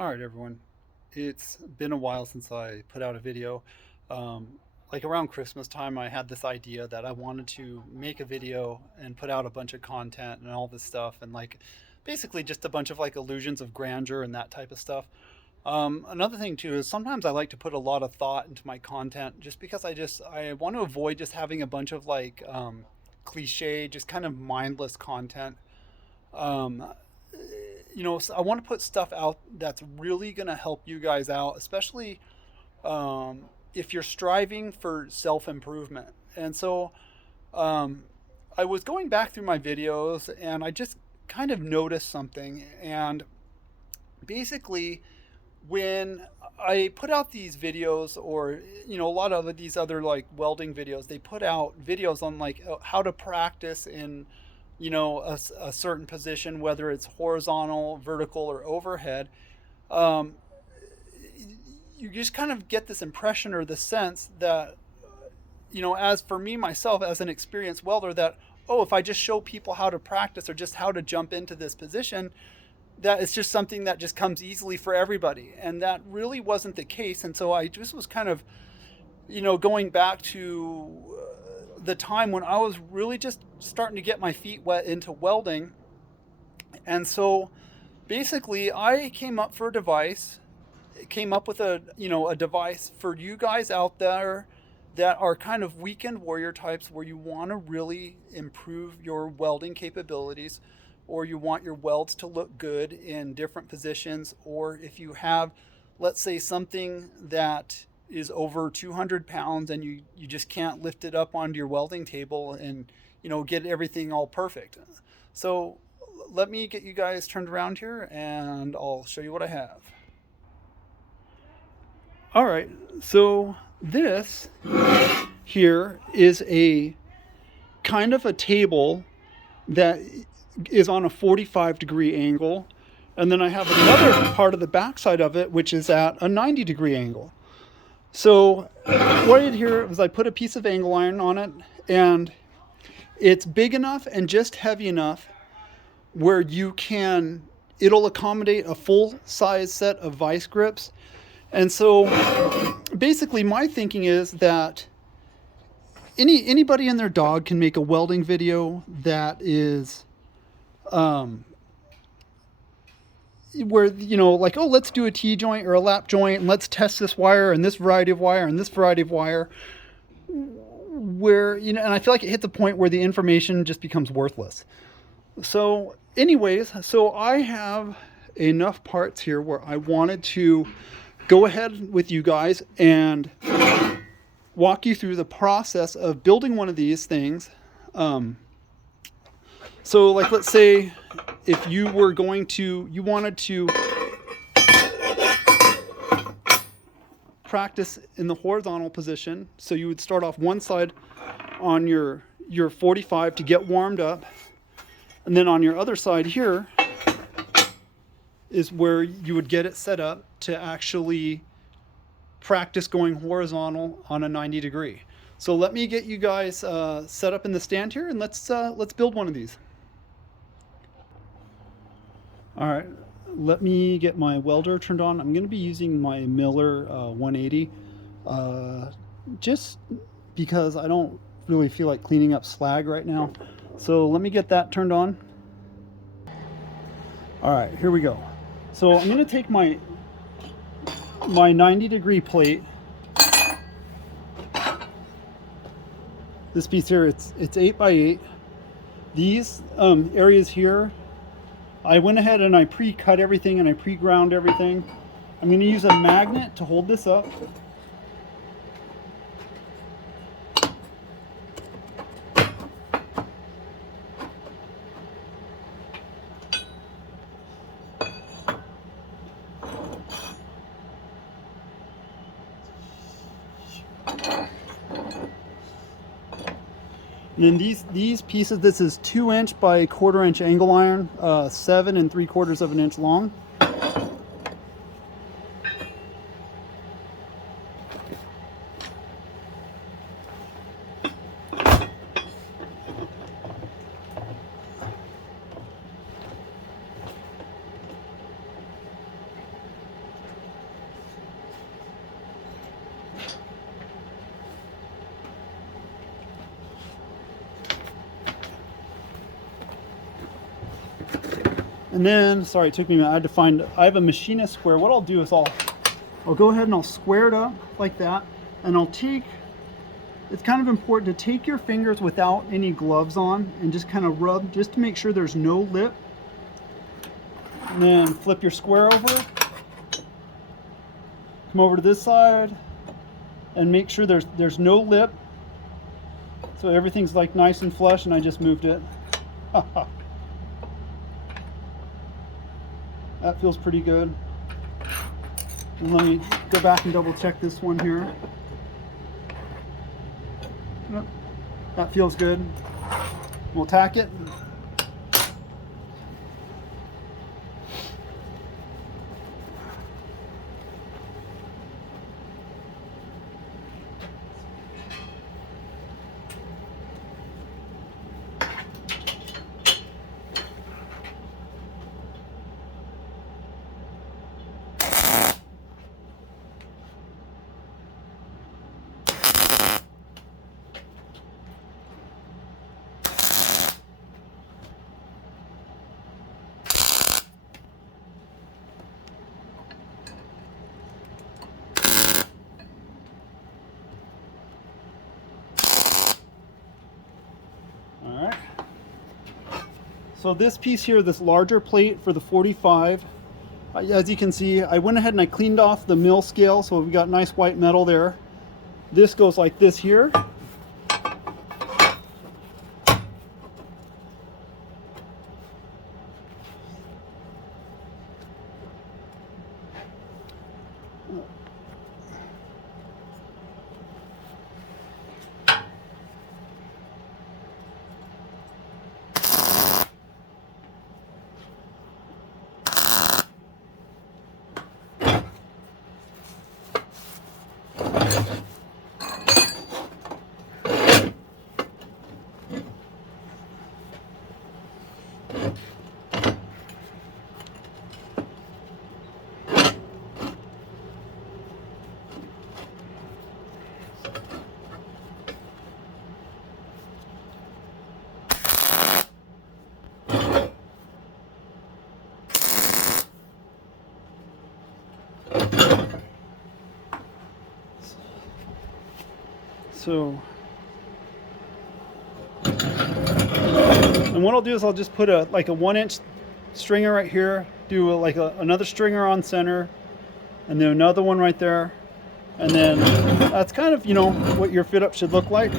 All right, everyone. It's been a while since I put out a video. Um, like around Christmas time, I had this idea that I wanted to make a video and put out a bunch of content and all this stuff, and like basically just a bunch of like illusions of grandeur and that type of stuff. Another thing too is sometimes I like to put a lot of thought into my content just because I want to avoid just having a bunch of like cliche, just kind of mindless content. Um, so I want to put stuff out that's really going to help you guys out, especially if you're striving for self improvement. And so um, I was going back through my videos and I just kind of noticed something. And basically, when I put out these videos, or a lot of these other like welding videos, they put out videos on like how to practice in a certain position, whether it's horizontal, vertical, or overhead. um, you just kind of get this impression or the sense that, as for me myself as an experienced welder, that, oh, if I just show people how to practice or just how to jump into this position, that it's just something that just comes easily for everybody. And that really wasn't the case. And so I just was kind of, going back to the time when I was really just starting to get my feet wet into welding. And so basically I came up with a device for you guys out there that are kind of weekend warrior types, where you want to really improve your welding capabilities, or you want your welds to look good in different positions, or if you have, let's say, something that is over 200 pounds and you just can't lift it up onto your welding table and get everything all perfect. So let me get you guys turned around here and I'll show you what I have. All right, so this here is a kind of a table that is on a 45-degree angle. And then I have another part of the backside of it, which is at a 90-degree angle. So what I did here was I put a piece of angle iron on it, and it's big enough and just heavy enough where it'll accommodate a full size set of vice grips. And so basically my thinking is that anybody and their dog can make a welding video that is where, like, oh, let's do a T-joint or a lap joint and let's test this wire and this variety of wire and this variety of wire, where, and I feel like it hits a point where the information just becomes worthless. So anyways, so I have enough parts here where I wanted to go ahead with you guys and walk you through the process of building one of these things. So like, let's say if you wanted to practice in the horizontal position. So you would start off one side on your 45 to get warmed up. And then on your other side here is where you would get it set up to actually practice going horizontal on a 90 degree. So let me get you guys set up in the stand here, and let's build one of these. All right, let me get my welder turned on. I'm going to be using my Miller 180 just because I don't really feel like cleaning up slag right now. So let me get that turned on. All right, here we go. So I'm going to take my 90-degree plate. This piece here, it's 8x8. These areas here, I went ahead and I pre-cut everything and I pre-ground everything. I'm going to use a magnet to hold this up. And then these pieces, this is 2-inch by 1/4-inch angle iron, 7 3/4 of an inch long. And then, sorry, it took me a minute. I had to find, I have a machinist square. What I'll do is I'll go ahead and I'll square it up like that. And I'll take, it's kind of important to take your fingers without any gloves on and just kind of rub just to make sure there's no lip. And then flip your square over. Come over to this side and make sure there's no lip. So everything's like nice and flush, and I just moved it. That feels pretty good. And let me go back and double check this one here. Yep, that feels good. We'll tack it. All right. So this piece here, this larger plate for the 45, as you can see, I went ahead and I cleaned off the mill scale, so we've got nice white metal there. This goes like this here. So, and what I'll do is I'll just put like a 1-inch stringer right here, do another stringer on center, and then another one right there, and then that's kind of, you know, what your fit up should look like.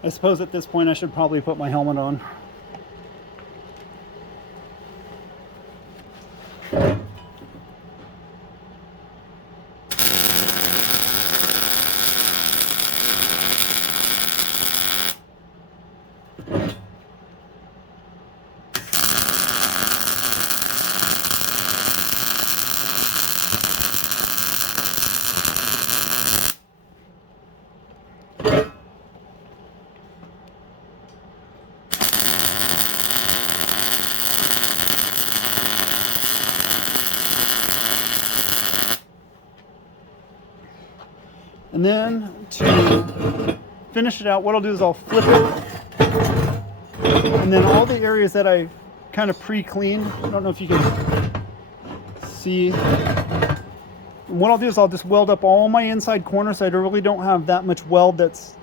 I suppose at this point I should probably put my helmet on. And then to finish it out, what I'll do is I'll flip it. And then all the areas that I kind of pre-cleaned, I don't know if you can see. And what I'll do is I'll just weld up all my inside corners so I really don't have that much weld that's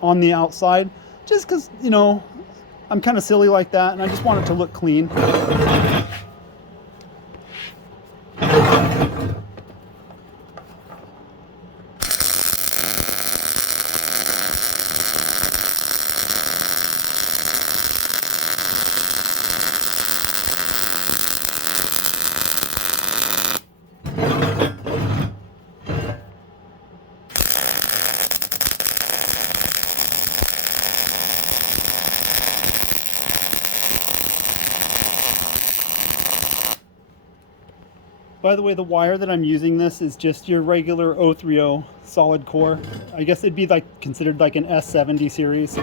on the outside. Just because, you know, I'm kind of silly like that and I just want it to look clean. By the way, the wire that I'm using this is just your regular 030 solid core. I guess it'd be like considered like an S70 series.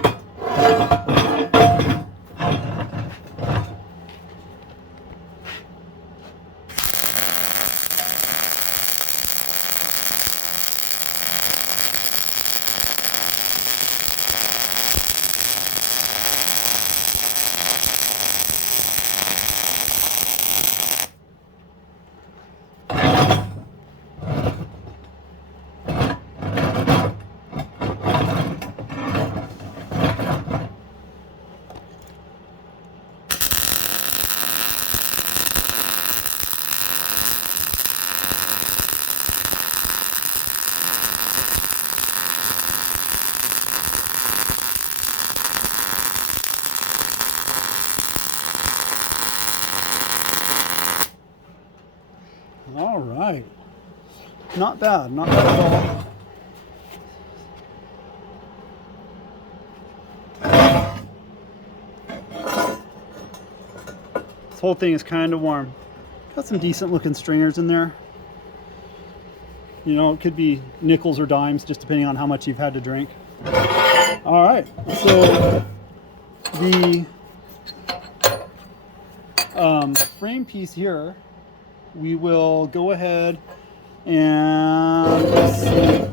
All right. Not bad, not bad at all. This whole thing is kind of warm. Got some decent looking stringers in there. You know, it could be nickels or dimes, just depending on how much you've had to drink. All right, so the frame piece here, we will go ahead and let's see.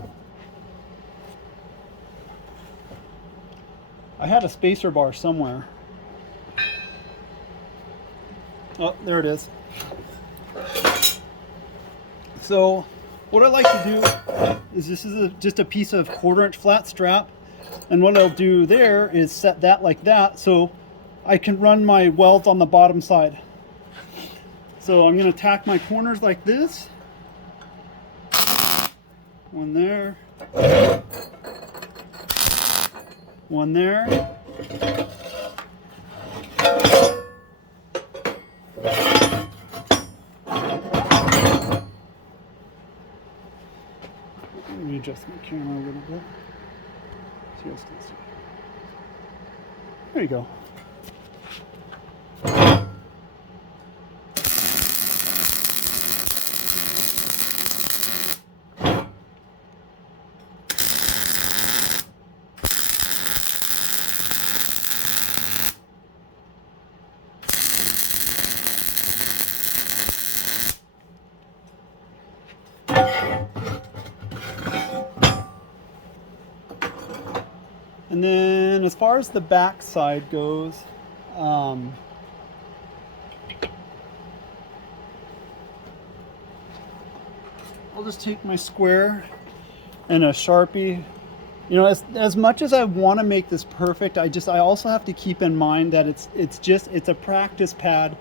I had a spacer bar somewhere. Oh, there it is. So what I like to do is this is just a piece of 1/4" flat strap, and what I'll do there is set that like that so I can run my welds on the bottom side. So I'm going to tack my corners like this. One there. One there. Let me adjust my camera a little bit. There you go. And then as far as the back side goes, I'll just take my square and a Sharpie. You know, as much as I want to make this perfect, I also have to keep in mind that it's a practice pad.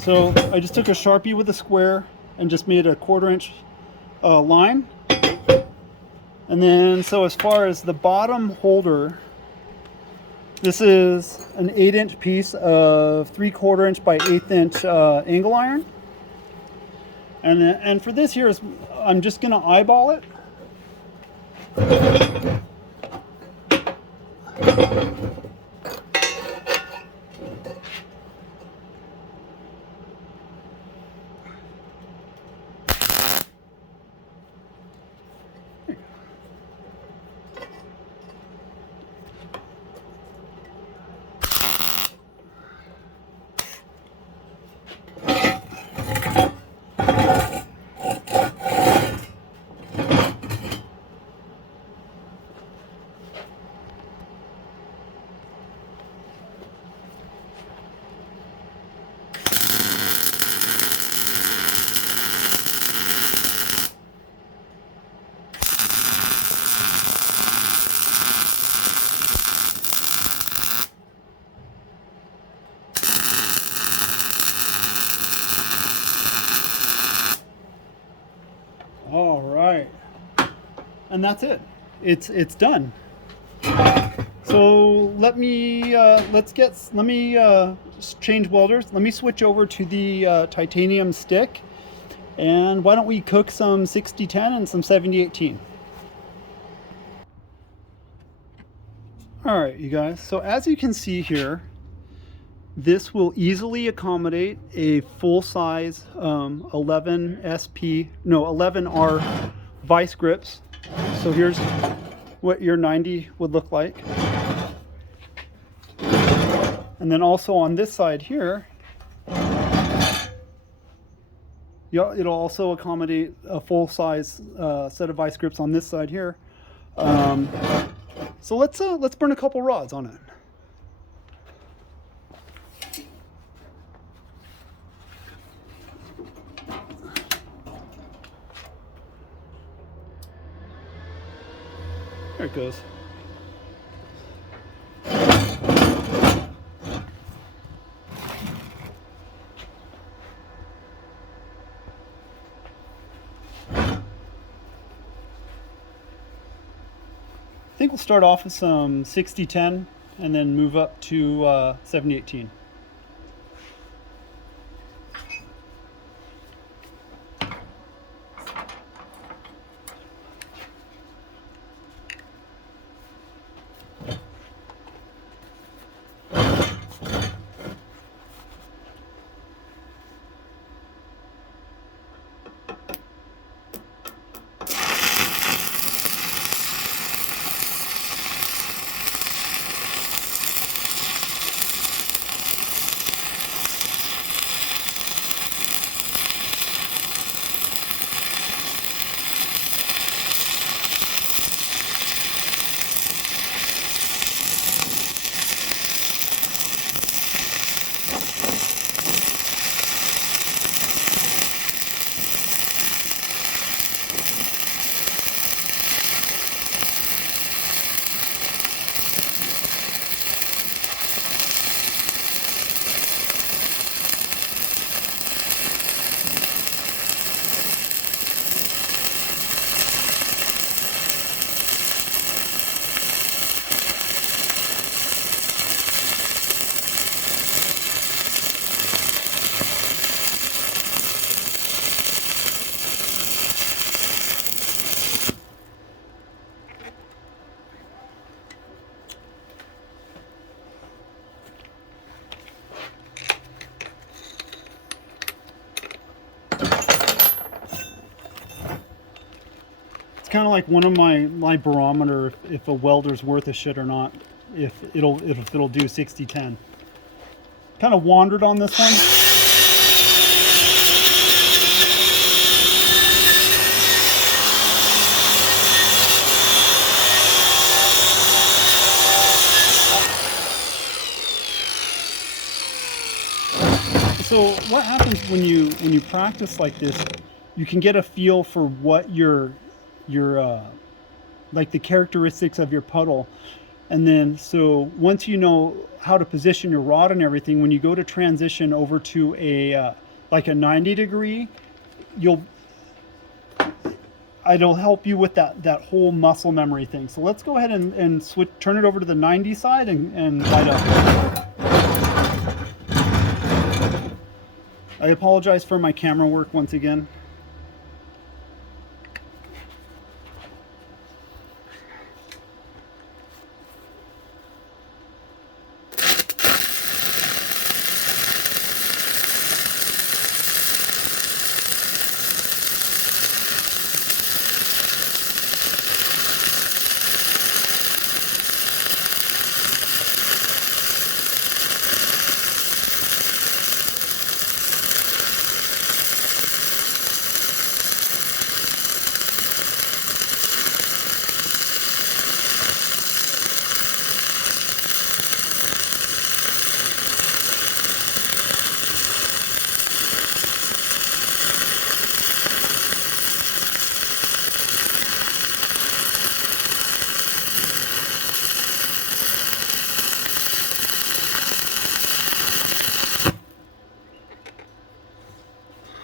So I just took a Sharpie with a square and just made a 1/4" line. And then, so as far as the bottom holder, this is an 8" piece of 3/4" by 1/8" angle iron. And for this here, I'm just going to eyeball it. All right, and that's it. It's done. So let me change welders. Let me switch over to the titanium stick, and why don't we cook some 6010 and some 7018. All right, you guys. So as you can see here, this will easily accommodate a full-size 11R vice grips. So here's what your 90 would look like. And then also on this side here, it'll also accommodate a full-size set of vice grips on this side here. So let's burn a couple rods on it. There it goes. I think we'll start off with some 60-10 and then move up to 70-18. It's kind of like one of my barometer if a welder's worth a shit or not, if it'll do 60-10. Kind of wandered on this one. So what happens when you practice like this, you can get a feel for what your like the characteristics of your puddle. And then so once you know how to position your rod and everything, when you go to transition over to a like a 90-degree, it'll help you with that whole muscle memory thing. So let's go ahead and turn it over to the 90 side and light up. I apologize for my camera work once again.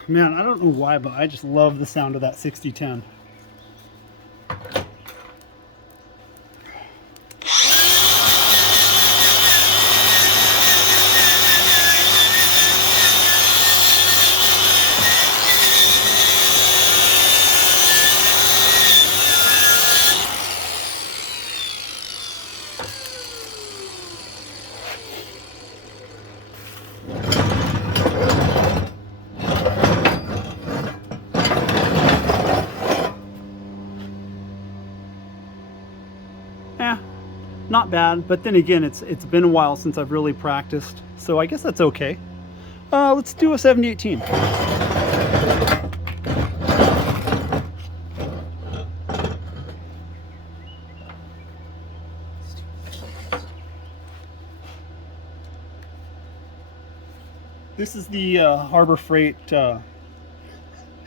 Man, I don't know why, but I just love the sound of that 60-10. not bad, but then again, it's been a while since I've really practiced, so I guess that's okay. Let's do a 7018. This is the Harbor Freight